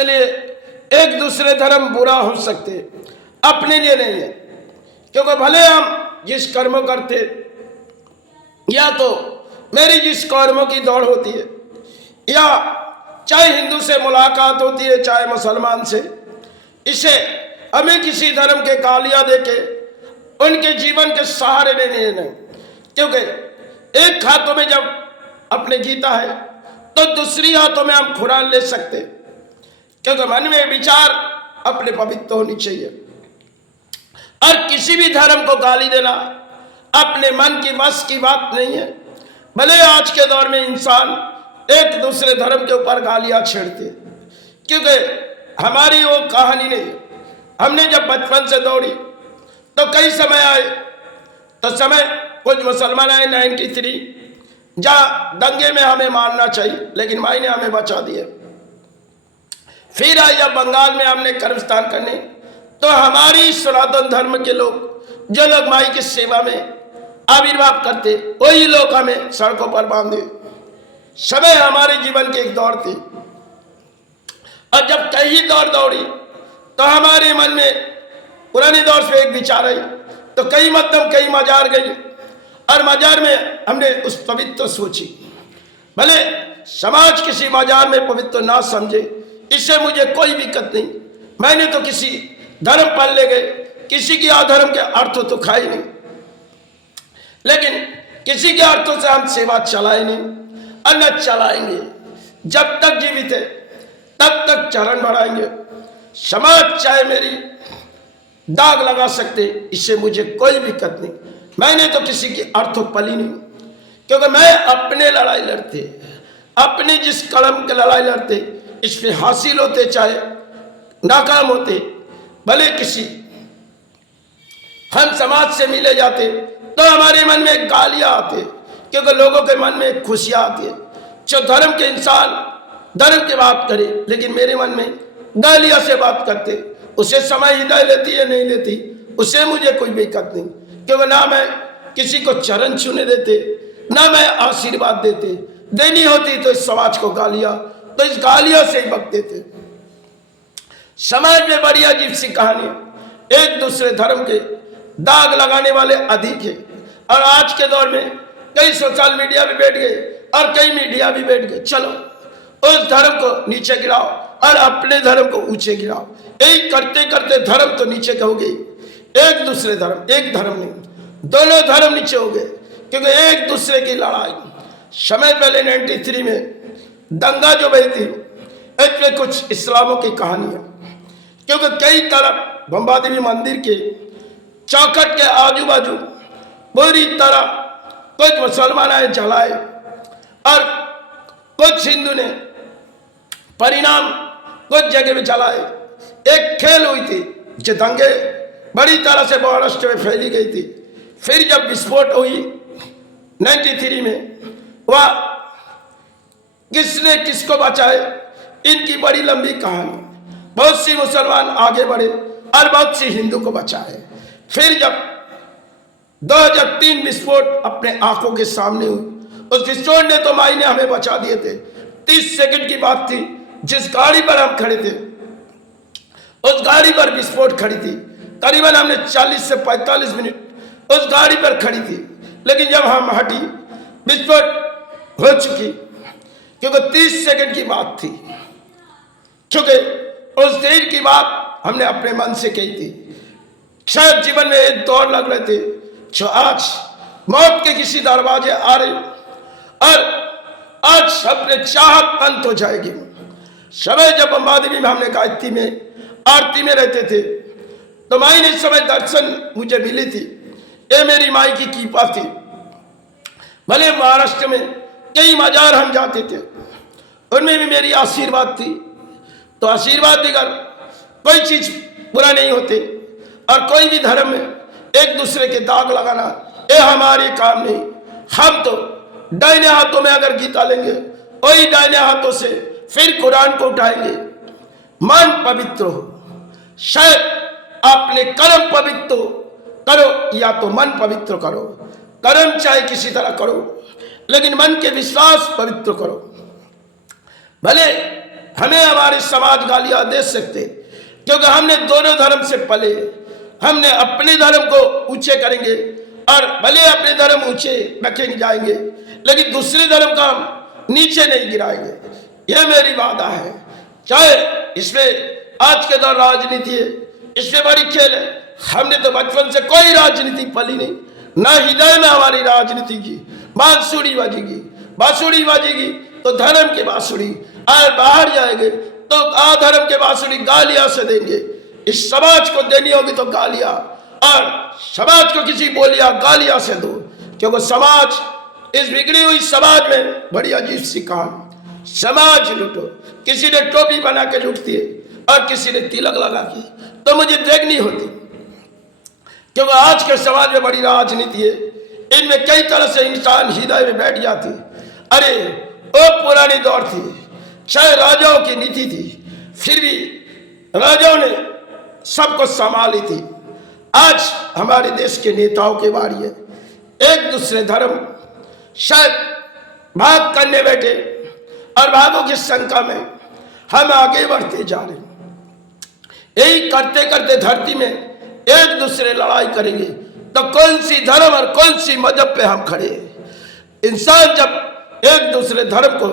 के लिए एक दूसरे धर्म बुरा हो सकते, अपने लिए नहीं है। क्योंकि भले हम जिस कर्म करते, या तो मेरी जिस कर्मों की दौड़ होती है, या चाहे हिंदू से मुलाकात होती है चाहे मुसलमान से, इसे हमें किसी धर्म के गालियां देके उनके जीवन के सहारे लेने नहीं। क्योंकि एक हाथों में जब अपने गीता है तो दूसरी हाथों में हम कुरान ले सकते। क्योंकि मन में विचार अपने पवित्र होनी चाहिए, और किसी भी धर्म को गाली देना अपने मन की वश की बात नहीं है। भले आज के दौर में इंसान एक दूसरे धर्म के ऊपर गालियां छेड़ते, क्योंकि हमारी वो कहानी नहीं है। हमने जब बचपन से दौड़ी तो कई समय आए, तो समय कुछ मुसलमान आए 93, जहां दंगे में हमें मारना चाहिए लेकिन माई ने हमें बचा दिया। फिर आए जब बंगाल में हमने कर्मस्थान करने, तो हमारी सनातन धर्म के लोग, जो लोग माई की सेवा में आविर्भाव करते, वही लोग हमें सड़कों पर बांधे। समय हमारे जीवन की एक दौड़ थी, और जब कई दौड़ दौड़ी तो हमारे मन में पुराने दौर से एक विचार आई, तो कई मतलब कई मजार गई, और मजार में हमने उस पवित्र सोची। भले समाज किसी मजार में पवित्र ना समझे, इससे मुझे कोई दिक्कत नहीं। मैंने तो किसी धर्म पर ले गए, किसी के अधर्म के अर्थों तो खाए नहीं, लेकिन किसी के अर्थों से हम सेवा चलाए नहीं, और न चलाएंगे। जब तक जीवित है तब तक चरण बढ़ाएंगे। समाज चाहे मेरी दाग लगा सकते, इससे मुझे कोई दिक्कत नहीं। मैंने तो किसी की अर्थों पली नहीं, क्योंकि मैं अपने लड़ाई लड़ते, अपने जिस कलम के लड़ाई लड़ते, इस पे हासिल होते चाहे नाकाम होते, भले किसी हम समाज से मिले जाते तो हमारे मन में गालियां आती, क्योंकि लोगों के मन में खुशियां आती है। जो धर्म के इंसान धर्म की बात करे, लेकिन मेरे मन में गालियां से बात करते, उसे समय हिदायत लेती है नहीं लेती, उसे मुझे कोई दिक्कत नहीं। क्योंकि ना मैं किसी को चरण छूने देते, ना मैं आशीर्वाद देते। देनी होती तो इस समाज को गालियां, तो इस गालियों से ही बक देते। समाज में बड़ी अजीब सी कहानी, एक दूसरे धर्म के दाग लगाने वाले अधिक है। और आज के दौर में कई सोशल मीडिया भी बैठ गए और कई मीडिया भी बैठ गए, चलो उस धर्म को नीचे गिराओ और अपने धर्म को ऊंचे गिराओ। यही करते करते धर्म तो नीचे हो गई, एक दूसरे धर्म, एक धर्म नहीं, दोनों धर्म नीचे हो गए, क्योंकि एक दूसरे की लड़ाई। समय पहले 93 में दंगा जो बही थी, इसमें कुछ इस्लामों की कहानी है। क्योंकि कई तरफ बम्बादेवी मंदिर के चौखट के आजू बाजू पूरी तरह कुछ मुसलमान आए जलाए, और कुछ हिंदू ने परिणाम कुछ जगह में जलाए। एक खेल हुई थी, जो दंगे बड़ी तरह से महाराष्ट्र में फैली गई थी। फिर जब विस्फोट हुई 93 में, वह किसने किसको बचाए, इनकी बड़ी लंबी कहानी। बहुत सी मुसलमान आगे बढ़े और बहुत सी हिंदू को बचाए। फिर जब 2003 विस्फोट अपने आंखों के सामने हुई, उस विस्फोट ने तो माई ने हमें बचा दिए थे। 30 सेकंड की बात थी, जिस गाड़ी पर हम खड़े थे उस गाड़ी पर विस्फोट खड़ी थी। करीबन हमने 40 से 45 मिनट उस गाड़ी पर खड़ी थी, लेकिन जब हम हटी विस्फोट हो चुकी, क्योंकि 30 सेकंड की बात थी। क्योंकि उस देर की बात हमने अपने मन से कही थी। शायद जीवन में एक दौड़ लग रहे थे, जो आज मौत के किसी दरवाजे आ रहे, और आज अपने चाहत अंत हो जाएगी। समय जब बम्बादेवी में हमने गायत्री में आरती में रहते थे, तो माई ने इस समय दर्शन मुझे मिली थी। ये मेरी माई की कृपा थी। भले महाराष्ट्र में कई मजार हम जाते थे, उनमें भी मेरी आशीर्वाद थी। तो आशीर्वाद देकर कोई चीज बुरा नहीं होते, और कोई भी धर्म में एक दूसरे के दाग लगाना ये हमारे काम नहीं। हम तो दाहिने हाथों में अगर गीता लेंगे, वही दाहिने हाथों से फिर कुरान को उठाएंगे। मन पवित्र हो, शायद अपने कर्म पवित्र करो या तो मन पवित्र करो। कर्म चाहे किसी तरह करो, लेकिन मन के विश्वास पवित्र करो। भले हमें हमारे समाज गालियां दे सकते, क्योंकि हमने दोनों धर्म से पले। हमने अपने धर्म को ऊंचे करेंगे और भले अपने धर्म ऊंचे रखेंगे जाएंगे, लेकिन दूसरे धर्म का हम नीचे नहीं गिराएंगे। यह मेरी वादा है। चाहे इसमें आज के दौर राजनीति है, इसमें बड़ी खेल है। हमने तो बचपन से कोई राजनीति पली नहीं, ना हृदय में हमारी राजनीति की। बांसुरी बजेगी तो धर्म की बांसुरी, और बाहर जाएंगे तो अधर्म के बांसुरी गालियां से देंगे। इस समाज को देनी होगी तो गालियां, और समाज को किसी बोलिया गालियां से दो, क्योंकि समाज, इस बिगड़ी हुई समाज में बड़ी अजीब सी कहानी। समाज लूटो, किसी ने टोपी बना के लूटती है और किसी ने तिलक लगा के, तो मुझे देखनी होती, क्योंकि आज के समाज में बड़ी राजनीति है। इनमें कई तरह से इंसान हृदय में बैठ जाती। अरे वो पुरानी दौर थी, चाहे राजाओं की नीति थी, फिर भी राजाओं ने सबको संभाली थी। आज हमारे देश के नेताओं की बारी है। एक दूसरे धर्म शायद भाग करने बैठे, और भागों की शंका में हम आगे बढ़ते जा रहे हैं। यही करते करते धरती में एक दूसरे लड़ाई करेंगे तो कौन सी धर्म और कौन सी मजहब पे हम खड़े हैं। इंसान जब एक दूसरे धर्म को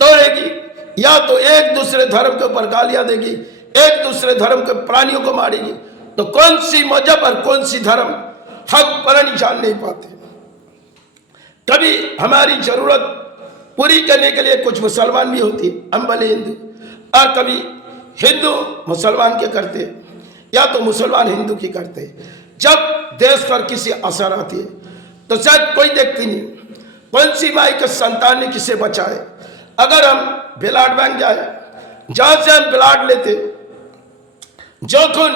तोड़ेगी, या तो एक दूसरे धर्म के ऊपर गालियां देगी, एक दूसरे धर्म के प्राणियों को मारेगी, तो कौन सी मजहब और कौन सी धर्म हम पर जान नहीं पाते। कभी हमारी जरूरत पूरी करने के लिए कुछ मुसलमान भी होती है, हम भले हिंदू, और कभी हिंदू मुसलमान के करते, या तो मुसलमान हिंदू की करते। जब देश पर किसी असर आती है तो शायद कोई देखती नहीं कौन सी माई के संतान ने किसे बचाए। अगर हम ब्लड बैंक जाए, जहां से हम ब्लड लेते, जो खून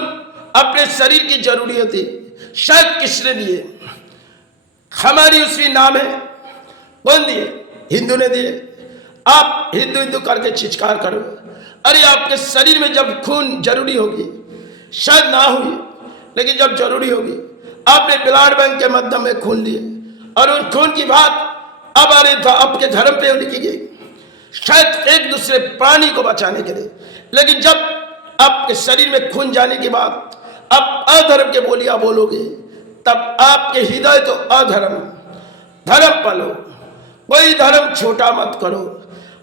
अपने शरीर की जरूरी होती, शायद किसने दिए, हमारी उसमें नाम है, कौन दिए? हिंदू ने दिए। आप हिंदू हिंदू करके चित्कार करो, अरे आपके शरीर में जब खून जरूरी होगी, शायद ना हुई, लेकिन जब जरूरी होगी, आपने ब्लड बैंक के माध्यम में खून लिए, और उन खून की बात अब आपके धर्म पे लिखी गई, शायद एक दूसरे प्राणी को बचाने के लिए। लेकिन जब आपके शरीर में खून जाने के बाद आप अधर्म के बोलियां बोलोगे, तब आपके हृदय तो अधर्म, धर्म पालो, कोई धर्म छोटा मत करो।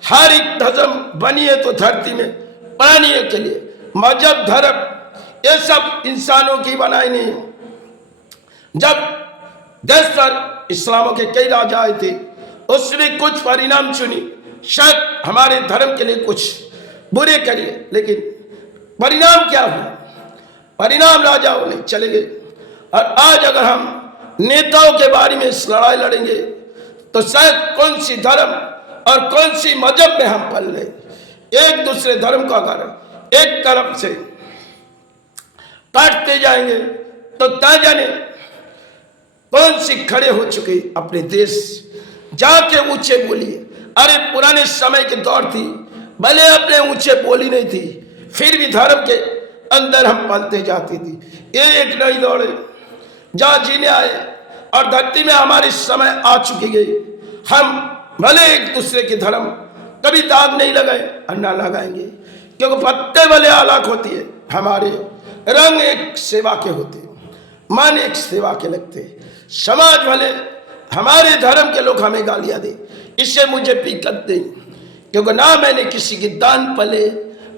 हर एक धर्म बनी है तो धरती में प्राणियों के लिए। मजहब, धर्म, ये सब इंसानों की बनाई नहीं। जब देश पर इस्लामों के कई राजा आए थे, उसमें कुछ परिणाम चुनी, शायद हमारे धर्म के लिए कुछ बुरे करिए, लेकिन परिणाम क्या हुआ? परिणाम राजाओं ने चले गए। और आज अगर हम नेताओं के बारे में इस लड़ाई लड़ेंगे तो शायद कौन सी धर्म और कौन सी मजहब में हम पल ले। एक दूसरे धर्म को अगर एक तरफ से काटते जाएंगे तो न जाने कौन सी खड़े हो चुके अपने देश, जाके ऊंचे बोलिए। अरे पुराने समय के दौर थी, भले अपने ऊंचे बोली नहीं थी, फिर भी धर्म के अंदर हम पलते जाती थी। ये एक नई दौड़ है जहां जीने आए, और धरती में हमारी समय आ चुकी गई। हम भले एक दूसरे के धर्म कभी दाग नहीं लगाए और ना लगाएंगे, क्योंकि पत्ते भले अलग होती है, हमारे रंग एक सेवा के होते, मन एक सेवा के लगते। समाज भले हमारे धर्म के लोग हमें गालियां दे, इससे मुझे दिक्कत नहीं, क्योंकि ना मैंने किसी की दान पले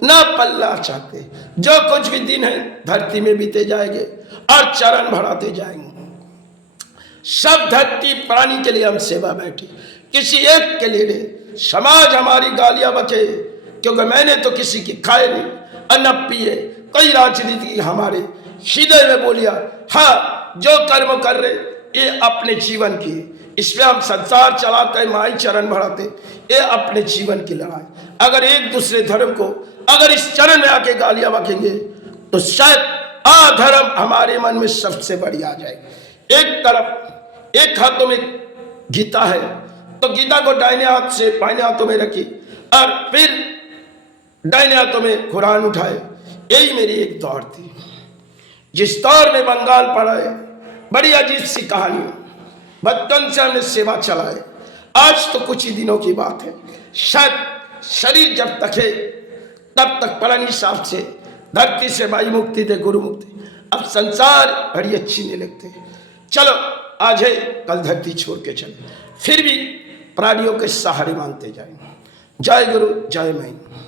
ना पल्ला चाहते। जो कुछ भी दिन है धरती में बीते जाएंगे और चरण बढ़ाते जाएंगे। सब धरती प्राणी के लिए हम सेवा बैठी, किसी एक के लिए नहीं। समाज हमारी गालियां बचे, क्योंकि मैंने तो किसी की खाए नहीं और न पिए। कई राजनीति की हमारे हृदय में बोलिया, हाँ जो कर्म कर रहे ये अपने जीवन की, इसमें हम संसार चलाते, माई चरण बढ़ाते, ये अपने जीवन की लड़ाई। अगर एक दूसरे धर्म को अगर इस चरण में आके गालियां बकेंगे तो शायद अधर्म हमारे मन में सबसे बड़ी आ जाएगी। एक तरफ एक हाथों में गीता है, तो गीता को दाहिने हाथ से बाएं हाथों में रखी, और फिर दाहिने हाथों में कुरान उठाए। यही मेरी एक दौर थी, जिस दौर में बंगाल पड़ा है। बड़ी अजीब सी कहानी, बचपन से हमने सेवा चलाए। आज तो कुछ ही दिनों की बात है, शायद शरीर जब तक है तब तक पढ़ा नहीं साफ से, धरती से भाई मुक्ति दे गुरु मुक्ति। अब संसार बड़ी अच्छी नहीं लगते, चलो आज है कल धरती छोड़ के चले, फिर भी प्राणियों के सहारे मानते जाए। जय गुरु जय मैं।